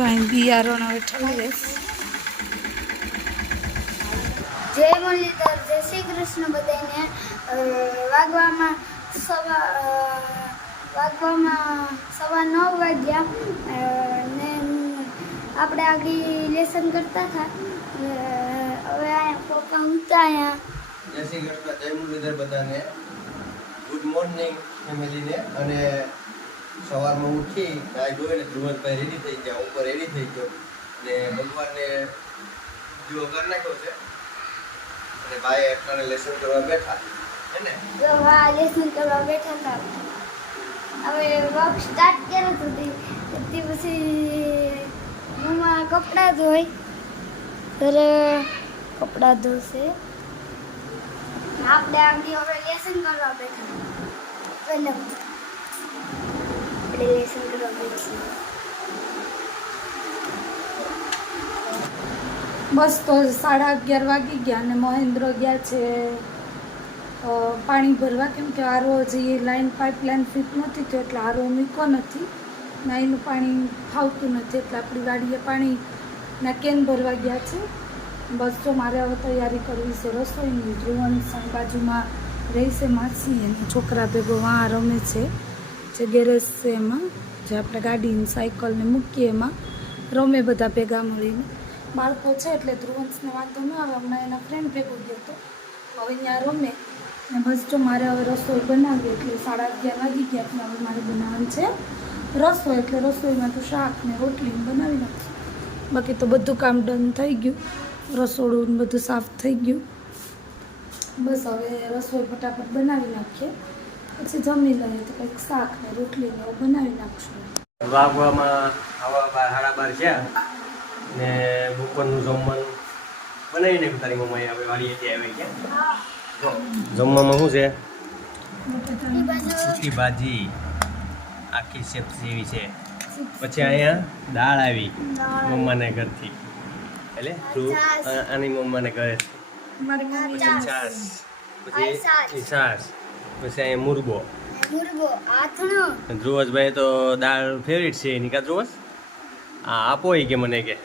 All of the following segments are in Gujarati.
જો અહીં બિયારણ હવે ઠરી રહેશે જય મુરલીધર જય શ્રી કૃષ્ણ બધાને વાગવામાં સવા વાગવામાં સવા નવ વાગ્યા. ને આપણે આગળ લેસન કરતા હતા. હવે અહીંયા પપ્પા ઉતા અહીંયા જય શ્રી કૃષ્ણ જય મુરલીધર બધાને. ગુડ મોર્નિંગ ફેમિલીને અને સવારમાં ઉઠી નાઈ ધોઈને ધ્રુવનભાઈ રેડી થઈ ગયા, ઉપર રેડી થઈ ગયો. ને ભગવાનને દીવો કરી નાખ્યો છે. અને ભાઈ અટાણે લેસન કરવા બેઠા. હે ને? જો હા લેસન કરવા બેઠા હતા. હવે વર્ક સ્ટાર્ટ કર્યો હતો તે પછી મમ્મા કપડાં ધોઈ. ત્યારે કપડાં ધોશે. આપણે આગળ હવે લેસન કરવા બેઠા. પહેલા આપણે que કરવા બસ તો સાડા અગિયાર વાગી ગયા અને મહેન્દ્ર ગયા છે પાણી ભરવા. કેમ કે આરો હજી લાઈન પાઇપલાઇન ફિટ નથી તો એટલે આરો મૂક્યો નથી. નાઈનું પાણી ફાવતું નથી એટલે આપણી ગાડીએ પાણીના કેન ભરવા ગયા છે. બસ તો મારે હવે તૈયારી કરવી છે રસોઈની. ધ્રુવન બાજુમાં રહેશે માસી અને છોકરા ભેગો વાં રમે છે. જે ગેરેજ છે એમાં, જે આપણે ગાડીને સાયકલને મૂકીએ એમાં, રમે બધા ભેગા મળીને. બાળકો છે એટલે ધ્રુવંશને વાંધો ન આવે, હમણાં એના ફ્રેન્ડ ભેગો ગયો હતો હવે ત્યાં રમે. ને બસ જો મારે હવે રસોઈ બનાવી એટલે સાડા અગિયાર વાગી ગયા એટલે હવે મારે બનાવવાનું છે રસોઈ, એટલે રસોઈમાં તો શાક ને રોટલી બનાવી નાખીશું. બાકી તો બધું કામ ડન થઈ ગયું. રસોડું બધું સાફ થઈ ગયું. બસ હવે રસોઈ ફટાફટ બનાવી નાખીએ. પછી જમી લઈએ તો કંઈક શાક ને રોટલી ને એવું બનાવી નાખશું. વાગવામાં આવા બાર હાડા બાર ગયા ને બપોરનું જમવાનું બનાવી નાખ્યું તારી મમ્મી હવે વાડીએ ત્યાં આવી ગયા. જમવામાં શું છે? સૂકી ભાજી આખી સબ્જી જેવી છે. પછી અહીંયા દાળ આવી મમ્માને ઘરથી. એટલે આની મમ્માને ઘરે. પછી છાશ પછી છાશ. પછી અહીંયા મુરબો. ધ્રુવસભાઈ તો દાળ ફેવરિટ છે એની. કા ધ્રુવસ? હા આપો એ કે મને કે.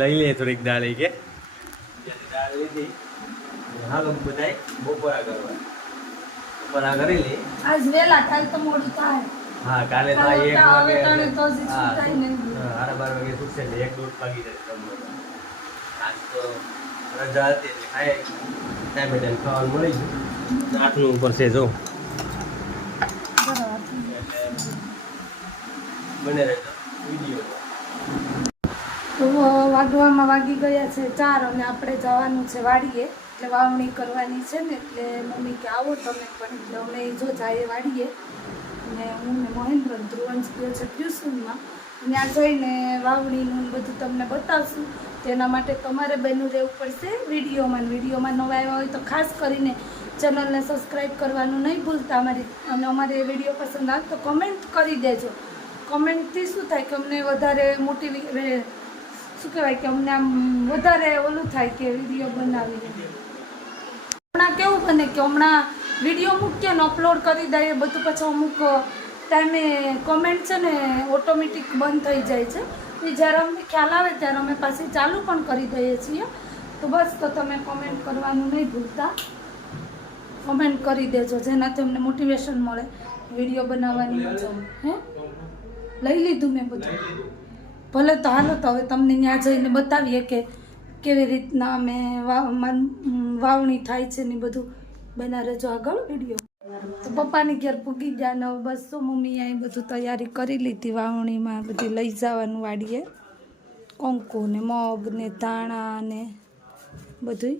લઈ લે થોડીક દાળ એ કે. દાળ લીધી હાલો બધાય બપોરા કરવા. બપોરા કરી લે. આજ વેલા કાલ તો મોડું થાય. હા કાલે તો એક વાગે તો હજી હા, હા, સાડા બાર વાગે છૂટશે ને એક દોઢ વાગી જાય તમને આજ તો રજા હતી એટલે ખાય ટાઈમે ટાઈમ ખાવાનું મળી ગયું. આઠનું ઉપર છે, જો. વાગવામાં વાગી ગયા છે ચાર અને આપણે જવાનું છે વાડીએ. એટલે વાવણી કરવાની છે ને, એટલે મમ્મી કે આવો તમે પણ. એટલે અમે જો જાય વાડીએ. અને હું ને મહેન્દ્ર ધ્રુવંશ ગયો છે ટ્યુશનમાં ત્યાં જઈને વાવણીનું બધું તમને બતાવશું. તેના માટે તમારે બહેનું રહેવું પડશે વિડીયોમાં. વિડીયોમાં નવા આવ્યા હોય તો ખાસ કરીને ચેનલને સબસ્ક્રાઈબ કરવાનું નહીં ભૂલતા. અમારી અને અમારે વીડિયો પસંદ આવે તો કમેન્ટ કરી દેજો. કમેન્ટથી શું થાય કે અમને વધારે મોટી શું કહેવાય કે અમને આમ વધારે ઓલું થાય કે વીડિયો બનાવીને. હમણાં કેવું બને કે હમણાં વીડિયો મૂકીએ ને અપલોડ કરી દઈએ, બધું પછી અમુક ટાઈમે કોમેન્ટ છે ને ઓટોમેટિક બંધ થઈ જાય છે. એ જ્યારે અમને ખ્યાલ આવે ત્યારે અમે પાછી ચાલુ પણ કરી દઈએ છીએ. તો બસ તો તમે કોમેન્ટ કરવાનું નહીં ભૂલતા. કોમેન્ટ કરી દેજો જેનાથી અમને મોટિવેશન મળે. વીડિયો બનાવવાની મજા હે? લઈ લીધું મેં બધું. ભલે તો હાલો તો હવે તમને ત્યાં જઈને બતાવીએ કે કેવી રીતના અમે વાવણી થાય છે ને બધું. બના રહેજો આગળ વીડિયો તો પપ્પાની ઘેર પૂગી ગયા ને બસ શું મમ્મી અહીં બધું તૈયારી કરી લીધી, વાવણીમાં બધી લઈ જવાનું વાડીએ. કંકુ ને મગ ને ધાણા ને બધું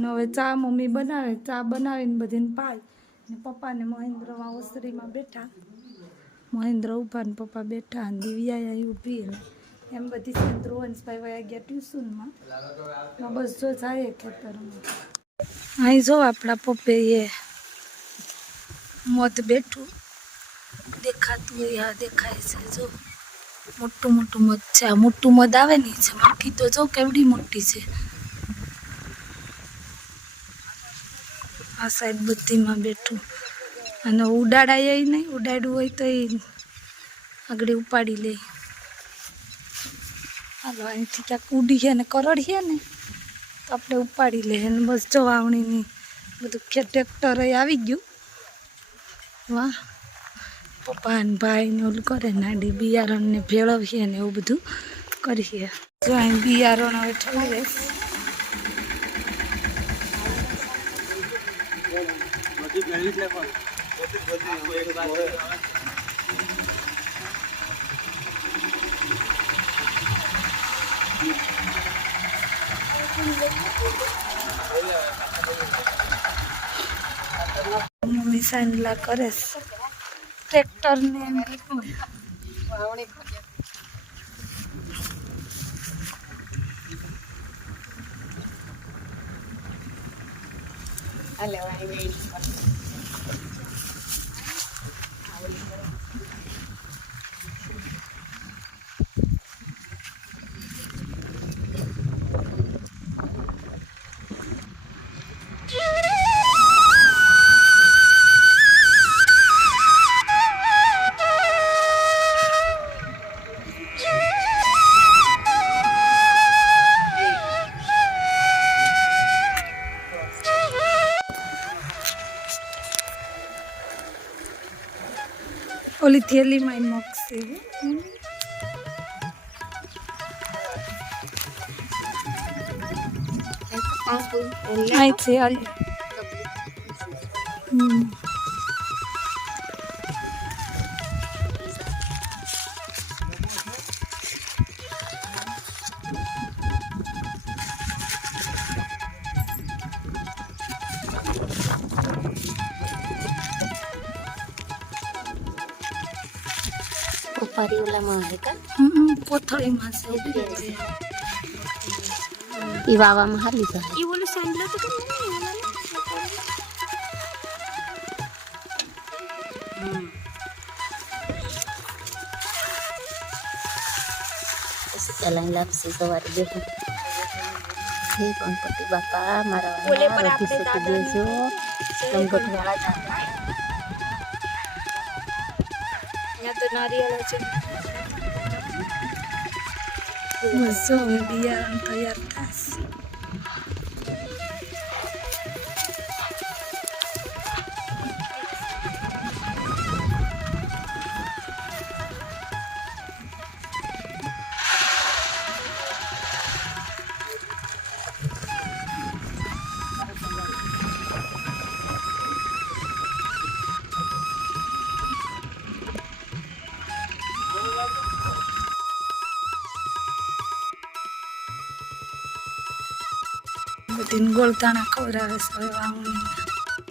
ને હવે ચા મમ્મી બનાવે, ચા બનાવીને બધીને પાય ને પપ્પાને મહેન્દ્રમાં મહેન્દ્ર ઓસરીમાં બેઠા. મહેન્દ્ર ઊભા ને પપ્પા બેઠા અને દિવ્યા ઊભી એમ બધી છે ધ્રુવંશભાઈ વયા ગયા ટ્યુશનમાં. બસ જો જાય ખેતરમાં. અહીં જો આપણા પપ્પે એ મધ બેઠું. દેખાતું હોય, આ દેખાય છે. જો, મોટું મોટું મધ છે. આ મોટું મધ આવે ને છે મઠ્ઠી તો જો કેવડી મોટી છે. આ સાઈડ બધીમાં બેઠું. અને ઉડાડાય નહીં. ઉડાડ્યું હોય તો એ આગળ ઉપાડી લે. હાલો, અહીંથી ક્યાંક ઉડીએ ને કરડીએ ને, તો આપણે ઉપાડી લઈએ ને બસ જવાવણીની બધું ટ્રેક્ટર આવી ગયું. વાહ. પપ્પા ને ભાઈ ને ઓલું કરે, નાડી બિયારણ ને ભેળવીએ ને એવું બધું કરીએ. જો અહીં બિયારણ હવે મમ્મી સાંજલા કરે ટ્રેક્ટરને એમ બધું ઓલી થેલીમાં મૂકશે અહીંથી હાલ હમ ઉપારી કોથળીમાં છે ઊભી છે. ઈ વાવામાં હાલી જાય ઈ ઓલું સાંજલા તો કેમ નહીં પછી ચલાઈ લાગશે સવારે બેઠું હે ગણપતિ બાપા ગોળતાણા ખવડાવે છે હવે વાવણી.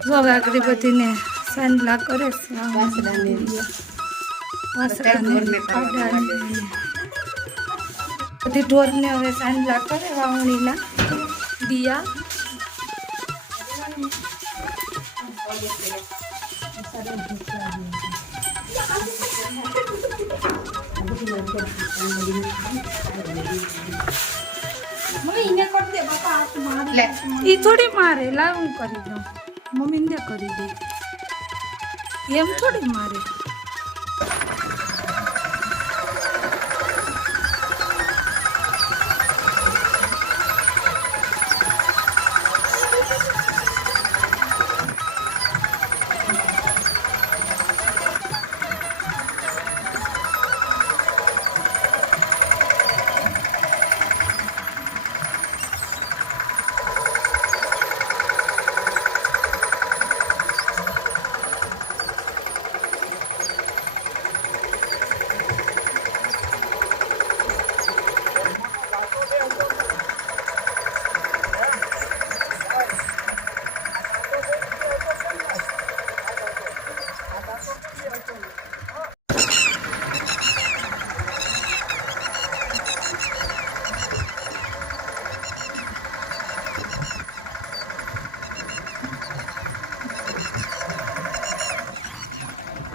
જો આગળ બધીને સાંજલા કરે છે વાસડાને બધી ઢોરને હવે સાંજલા કરે વાવણીના. દિયા. ઈ થોડી મારે. લાવ હું કરી દઉં. મમ્મીને કરી દે. એમ થોડી મારે.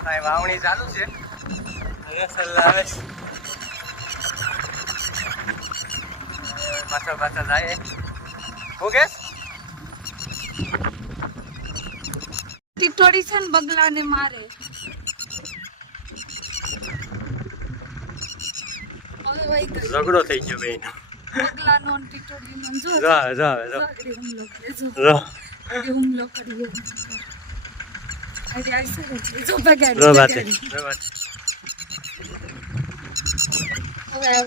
કાંઈ વાવણી ચાલુ છે. હવે આવે છે હવે પાછળ પાછળ જાય. કેસ? ટીટોડી છે ને બગલાને મારે. ઝઘડો થઈ ગયો બેન પગલાનો અને ટીટોડી જો. જા જા જા. હુમલો કરે જો. જા. આગળ હુમલો કરીએ આગળ આવશે ને એટલે જો બગાડી. રો બાતે હવે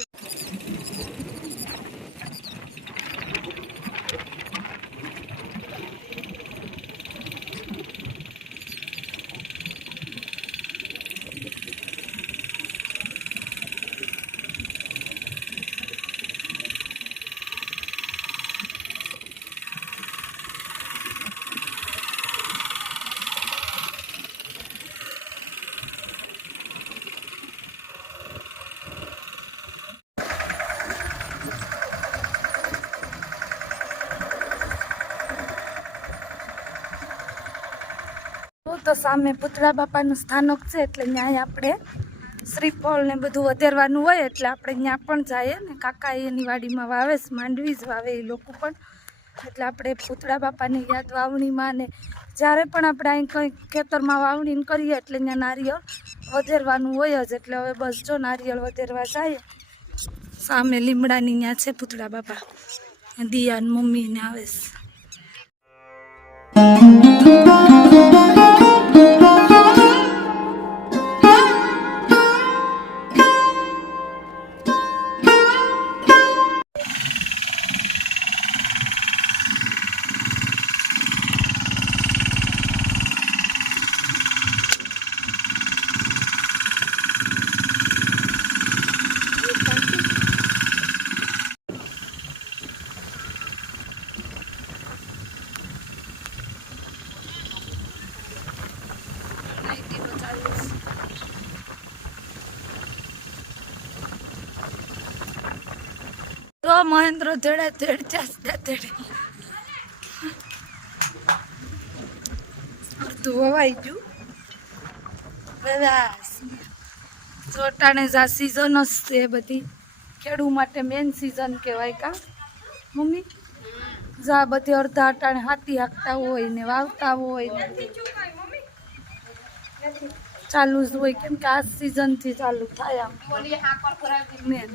તો સામે પુતળા બાપાનું સ્થાનક છે, એટલે ત્યાં આપણે શ્રીફળ ને બધું વધારવાનું હોય, એટલે આપણે ત્યાં પણ જઈએ ને કાકા એની વાડીમાં વાવે માંડવી જ વાવે એ લોકો પણ. એટલે આપણે પુતળા બાપાની યાદ વાવણીમાં ને જ્યારે પણ આપણે અહીં કંઈ ખેતરમાં વાવણી કરીએ, એટલે ત્યાં નારિયેળ વધારવાનું હોય જ, એટલે હવે બસ જો નારિયેળ વધારવા જાય. સામે લીમડાની ત્યાં છે પુતળા બાપા. દિયા ને મમ્મી આવે છે. મહેન્દ્ર ધેડા ધેડ ચાસતા ધેડ અડધું વવાઈ ગયું. બસ. ચોટાણે જા સિઝન જ છે બધી. ખેડૂ માટે મેન સિઝન કહેવાય કા. મમ્મી? જા બધી અડધા અટાણે હાથી હાંકતા હોય ને વાવતા હોય ને ચાલુ જ હોય કેમ કે આ સિઝનથી ચાલુ થાય આમ. મેન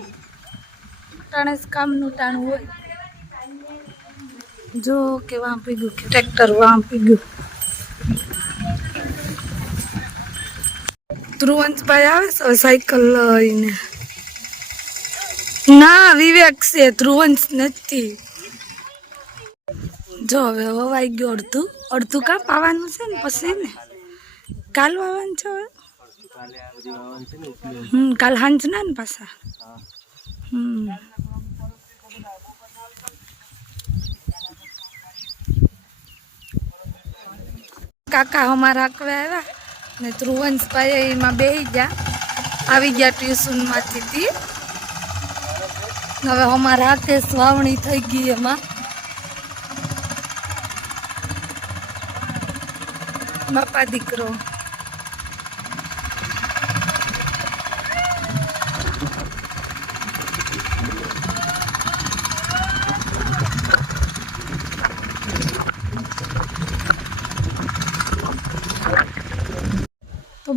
ટાણે કામનું ટાણું હોય. જો કે વાંપી કે ટ્રેક્ટર વાંપી ગયું. ધ્રુવંશભાઈ આવે છે સાયકલ લઈને? ના, વિવેક છે ધ્રુવંશ નથી. જો હવે વવાઈ ગયો અડધું. અડધું કાપ આવવાનું છે ને પછી ને? કાલ વાવવાનું છે હવે? હમ, કાલ હાંજ ના ને પાછા? હમ. કાકા અમારા હાંકવા આવ્યા ને ધ્રુવંશભાઈ એમાં બેસી ગયા. આવી ગયા ટ્યુશનમાંથી હતી હવે અમારા હાથે સ્વાવણી થઈ ગઈ એમાં. બાપા દીકરો.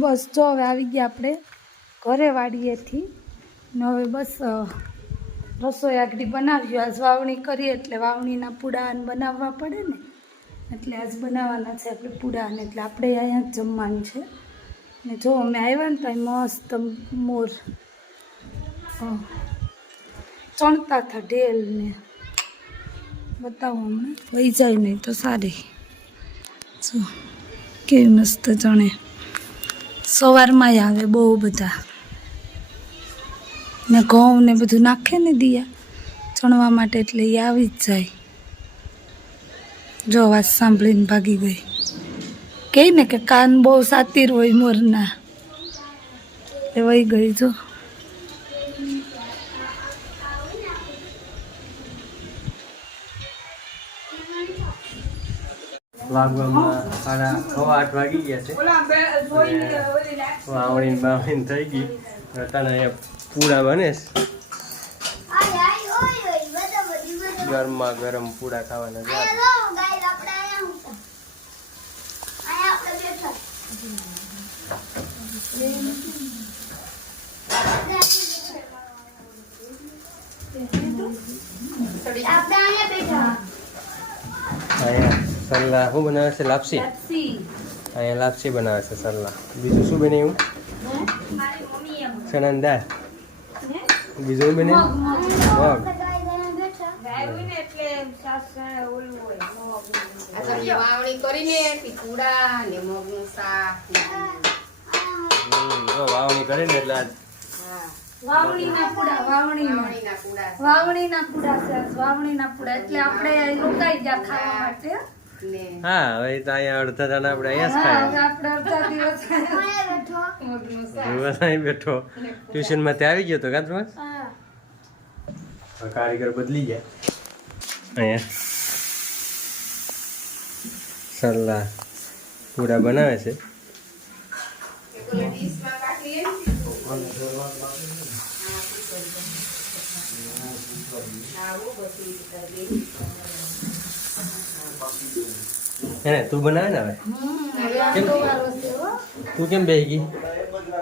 બસ જો હવે આવી ગયા આપણે ઘરે વાડીએથી. ને હવે બસ રસોઈ આગળ બનાવ્યું આજ વાવણી કરીએ એટલે વાવણીના પૂડાને બનાવવા પડે ને, એટલે આજ બનાવવાના છે આપણે પૂડાને. એટલે આપણે અહીંયા જ જમવાનું છે. ને જો અમે આવ્યા ને ત્યાં મસ્ત મોર ચણતા હતા ઢેલને. બતાવો હમણાં. વહી જાય નહીં તો સારી. જો, કેવી મસ્ત ચણે. સવારમાં આવે બહુ બધા. ને ઘઉં ને બધું નાખે ને દિયા. ચણવા માટે એટલે એ આવી જ જાય. જો અવાજ સાંભળીને ભાગી ગઈ. કહે ને કે કાન બહુ સાતીર હોય મોરના. એ વહી ગઈ જો. વાગવામાં સાડા છ આઠ વાગી ગયા છે. વાવણી બાવણી થઈ ગઈ. તને અહીંયા પૂડા બને છે. આય આય ઓય ઓય બધા બધી બધા. ગરમા ગરમ પૂડા ખાવાના છે હેલો ગાઈસ આપણે આયા હતા આયા આપણે બેઠા આપણે અહીંયા બેઠા સલ્લા શું બનાવે છે લાપસી? અહીંયા લાપસી બનાવે છે સરલા બીજું શું બનાવ્યું ચણાની દાળ. બીજું બને? મગ વાવણી કરીને એટલે વાવણીના પૂડા વાવણીના. પૂડા. વાવણીના પૂડા એટલે આપણે રોકાઈ ગયા ખાવા માટે. હા હવે તો અહીંયા અડધા દાણા આપણે અહીંયા જ ખાય. દિવસ અહીં બેઠો. ટ્યુશનમાંથી આવી ગયો તો કાં તમે? કારીગર બદલી ગયા. અહીંયા. સલાહ. પૂરા બનાવે છે. આવો ને હા તું બનાવે ને હવે? કેમ? તું કેમ બેહી ગઈ?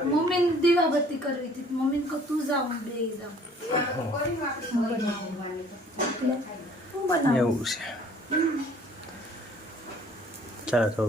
મમ્મીને દીવાબત્તી કરવી હતી. મમ્મીને કહું તું જાઉં હું બેહી જાઉં. એવું છે. ચાલો તો